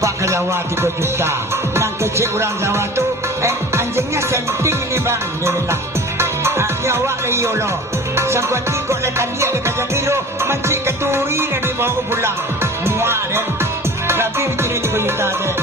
Pak ke Jawa 3 juta. Yang kecil orang Jawa tu, anjingnya senting ni bang, dia bilang. Nyawa le yo lo. Sangkuat kok le tadi ada kaja kilo, mancik keturi le di bawah pulang. Muak deh. Tapi begini 3 juta deh.